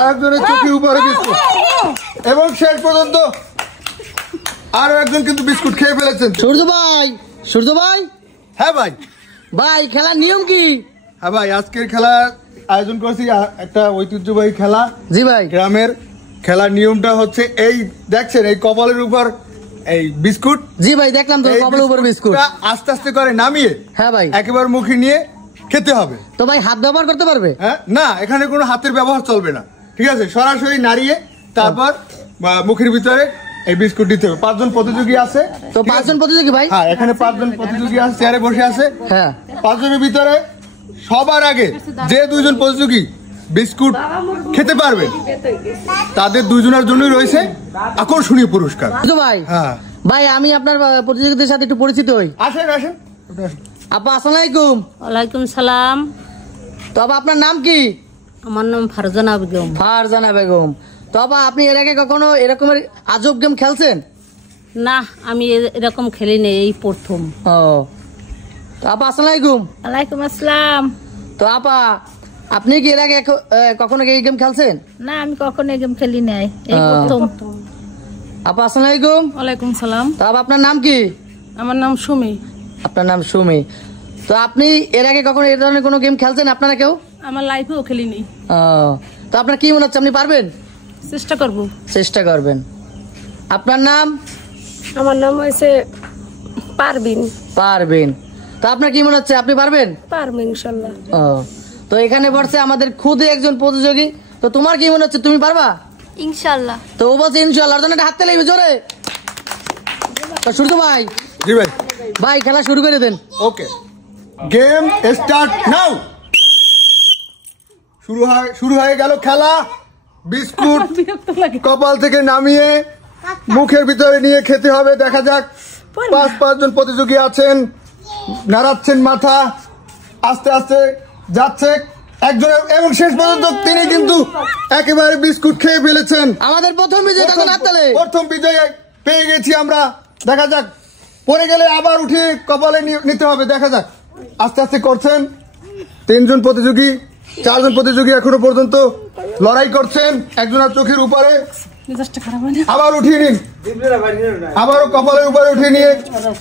আরেকজনের চোখের উপরে বিস্কুট এবং শেষ পর্যন্ত আরো একজন কিন্তু বিস্কুট খেয়ে ফেলেছেন। সূর্য ভাই। হ্যাঁ ভাই। ভাই খেলার নিয়ম কি? হ্যাঁ ভাই, আজকের খেলার আয়োজন করছি একটা ঐতিহ্যবাহী খেলা। জি ভাই। গ্রামের খেলার নিয়মটা হচ্ছে এই দেখছেন, এই কপালের উপর এই বিস্কুট। জি ভাই, দেখলাম তো কপালের উপর বিস্কুট। আস্তে আস্তে করে নামিয়ে, হ্যাঁ ভাই, একেবারে মুখে নিয়ে খেতে হবে। তো ভাই হাত ব্যবহার করতে পারবে? হ্যাঁ, না, এখানে কোনো হাতের ব্যবহার চলবে না, ঠিক আছে? সরাসরি নাড়িয়ে তারপর মুখের ভিতরে এই বিস্কুট দিতে হবে। 5 জন প্রতিযোগী আছে। তো 5 জন প্রতিযোগী ভাই? হ্যাঁ, এখানে 5 জন প্রতিযোগী আছে, চেয়ারে বসে আছে। হ্যাঁ, 5 জনের ভিতরে সবার আগে যে 2 জন প্রতিযোগী বিস্কুট খেতে পারবে তাদের 2 জনের জন্য রয়েছে আকর্ষণীয় পুরস্কার। ভাই, হ্যাঁ ভাই, আমি আপনার প্রতিযোগীদের সাথে একটু পরিচিত হই। আসেন আসেন। আপা, আসসালামু আলাইকুম। ওয়ালাইকুম সালাম। তো আপা, আপনার নাম কি? আমার নাম ফারজানা বেগম। ফারজানা বেগম। তো আপা, আপনি এর আগে কখনো এরকমের আজব গেম খেলছেন? না, আমি এরকম খেলি নেই, এই প্রথম। ও, তো আপা আসসালামু আলাইকুম। ওয়ালাইকুম আসসালাম। তো আপা, আপনি কি এর আগে কখনো এই গেম খেলছেন? না, আমি কখনো এই গেম খেলি নাই, এই প্রথম। আপা আসসালামু আলাইকুম। ওয়ালাইকুম সালাম। তো আপা, আপনার নাম কি? আমার নাম সুমি। আপনার নাম সুমি। তো আপনি এর আগে কখনো এই ধরনের কোনো গেম খেলছেন আপনারা কেউ? আমার লাইফেও খেলিনি। তো আপনার কি মনে হচ্ছে, আপনি পারবেন? চেষ্টা করব। চেষ্টা করবেন। আপনার নাম? আমার নাম হয়েছে পারবিন। পারবেন। তো আপনার কি মনে হচ্ছে, আপনি পারবেন? পারবো ইনশাল্লাহ। তো এখানে বসছে আমাদের খুদে একজন প্রতিযোগী। তো তোমার কি মনে হচ্ছে, তুমি পারবা? ইনশাল্লাহ। তো ও বলছে ইনশাল্লাহ। হাত তালি জোরে। তো সূর্য ভাই। জি ভাই। ভাই, খেলা শুরু করে দেন। ওকে, গেম স্টার্ট নাও। শুরু হয়ে গেল খেলা। বিস্কুট কপাল থেকে নামিয়ে মুখের ভিতরে নিয়ে খেতে হবে। দেখা যাক, 5 জন প্রতিযোগী আছেন, নাড়াচ্ছেন মাথা, আস্তে আস্তে যাচ্ছে একজনের, এবং শেষ পর্যন্ত তিনি কিন্তু একেবারে বিস্কুট খেয়ে ফেলেছেন। আমাদের প্রথম বিজয়। প্রথম বিজয় পেয়ে গেছি আমরা। দেখা যাক, পড়ে গেলে আবার উঠে কপালে নিতে হবে। দেখা যাক, আস্তে আস্তে করছেন। 3 জন প্রতিযোগী, 4 জন প্রতিযোগী এখনো পর্যন্ত লড়াই করছেন একজনের চোখের উপরে। আবার উঠিয়ে নিন, আবারও কপালের উপরে উঠিয়ে নিয়ে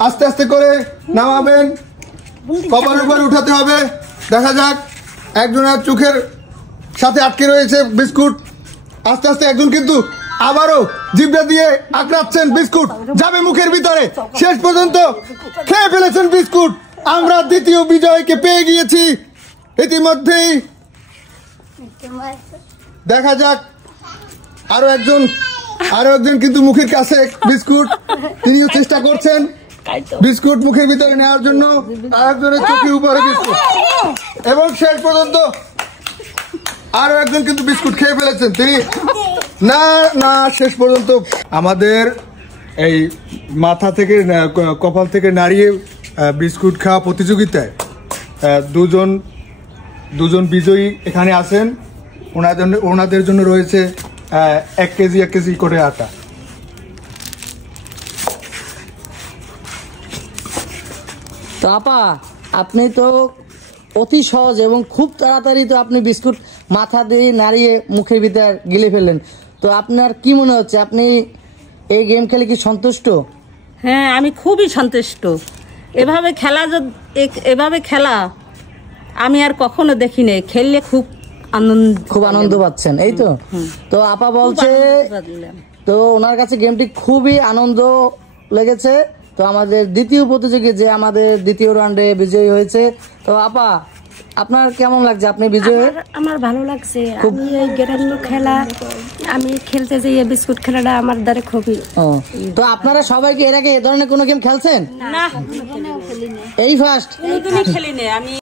আস্তে আস্তে করে নামাবেন। কপালের উপরে উঠাতে হবে। দেখা যাক, একজনের চোখের সাথে আটকে রয়েছে বিস্কুট। আস্তে আস্তে একজন কিন্তু আবারও জিভটা দিয়ে আঁকড়াচ্ছেন, বিস্কুট যাবে মুখের ভিতরে। শেষ পর্যন্ত খেয়ে ফেলেছেন বিস্কুট। আমরা দ্বিতীয় বিজয়কে পেয়ে গিয়েছি ইতিমধ্যেই। দেখা যাক, আরো একজন কিন্তু মুখের কাছে বিস্কুট, তিনিও চেষ্টা করছেন বিস্কুট মুখের ভিতরে নেওয়ার জন্য। আরেকজনের চোখের উপরে বিস্কুট এবং শেষ পর্যন্ত আরো একজন কিন্তু বিস্কুট খেয়ে ফেলেছেন তিনি। না, শেষ পর্যন্ত আমাদের এই মাথা থেকে কপাল থেকে নাড়িয়ে বিস্কুট খাওয়া প্রতিযোগিতায় দুজন বিজয়ী এখানে আছেন। ওনাদের জন্য রয়েছে 1 কেজি করে আটা। তো আপা, আপনি তো অতি সহজ এবং খুব তাড়াতাড়ি তো আপনি বিস্কুট মাথা দিয়ে নাড়িয়ে মুখের ভিতর গিলে ফেললেন। তো আপনার কি মনে হচ্ছে, আপনি এই গেম খেলে কি সন্তুষ্ট? হ্যাঁ, আমি খুবই সন্তুষ্ট। এভাবে খেলা আমি আর কখনো দেখিনি। খেললে খুব আনন্দ পাচ্ছেন, এই তো? তো আপা বলছে, তো ওনার কাছে গেমটি খুবই আনন্দ লেগেছে। তো আমাদের দ্বিতীয় প্রতিযোগী যে আমাদের দ্বিতীয় রাউন্ডে বিজয়ী হয়েছে। তো আপা, আপনার কেমন লাগছে, আপনি বিজয়ী? আমার ভালো লাগছে। আমি এই গ্রাম্য খেলা আমি খেলতে যাই, বিস্কুট খেলাটা আমার দ্বারা খুবই। তো আপনারা সবাই কি এর আগে এ ধরনের কোনো গেম খেলছেন? না, এই ফার্স্ট? খেলিনি আমি।